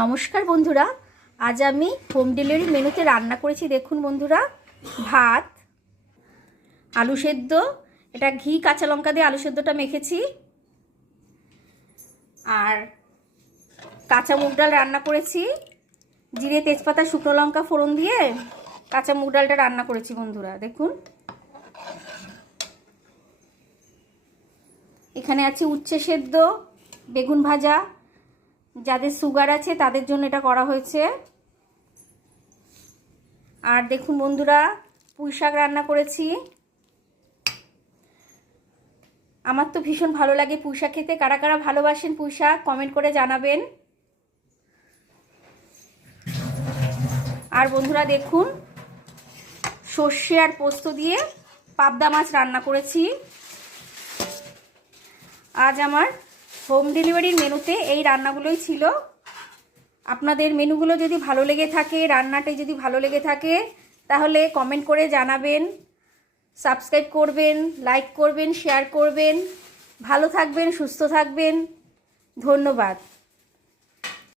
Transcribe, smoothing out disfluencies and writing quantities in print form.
নমস্কার বন্ধুরা, আজ আমি হোম ডেলিভারি মেনুতে রান্না করেছি। দেখুন বন্ধুরা, ভাত, আলু সেদ্ধ, এটা ঘি কাঁচা লঙ্কা দিয়ে আলু সেদ্ধটা মেখেছি, আর কাঁচা মুগ ডাল রান্না করেছি। জিরে তেজপাতা শুকনো লঙ্কা ফোড়ন দিয়ে কাঁচা মুগ ডালটা রান্না করেছি বন্ধুরা। দেখুন, এখানে আছে উচ্ছে সেদ্ধ, বেগুন ভাজা। যাদের সুগার আছে তাদের জন্য এটা করা হয়েছে। আর দেখুন বন্ধুরা, পুঁই শাক রান্না করেছি। আমার তো ভীষণ ভালো লাগে পুঁই শাক খেতে। কারা কারা ভালোবাসেন পুঁই শাক কমেন্ট করে জানাবেন। আর বন্ধুরা দেখুন, সর্ষে আর পোস্ত দিয়ে পাবদা মাছ রান্না করেছি। আজ আমার হোম ডেলিভারির মেনুতে এই রান্নাগুলোই ছিল। আপনাদের মেনুগুলো যদি ভালো লেগে থাকে, রান্নাটাই যদি ভালো লেগে থাকে, তাহলে কমেন্ট করে জানাবেন, সাবস্ক্রাইব করবেন, লাইক করবেন, শেয়ার করবেন। ভালো থাকবেন, সুস্থ থাকবেন। ধন্যবাদ।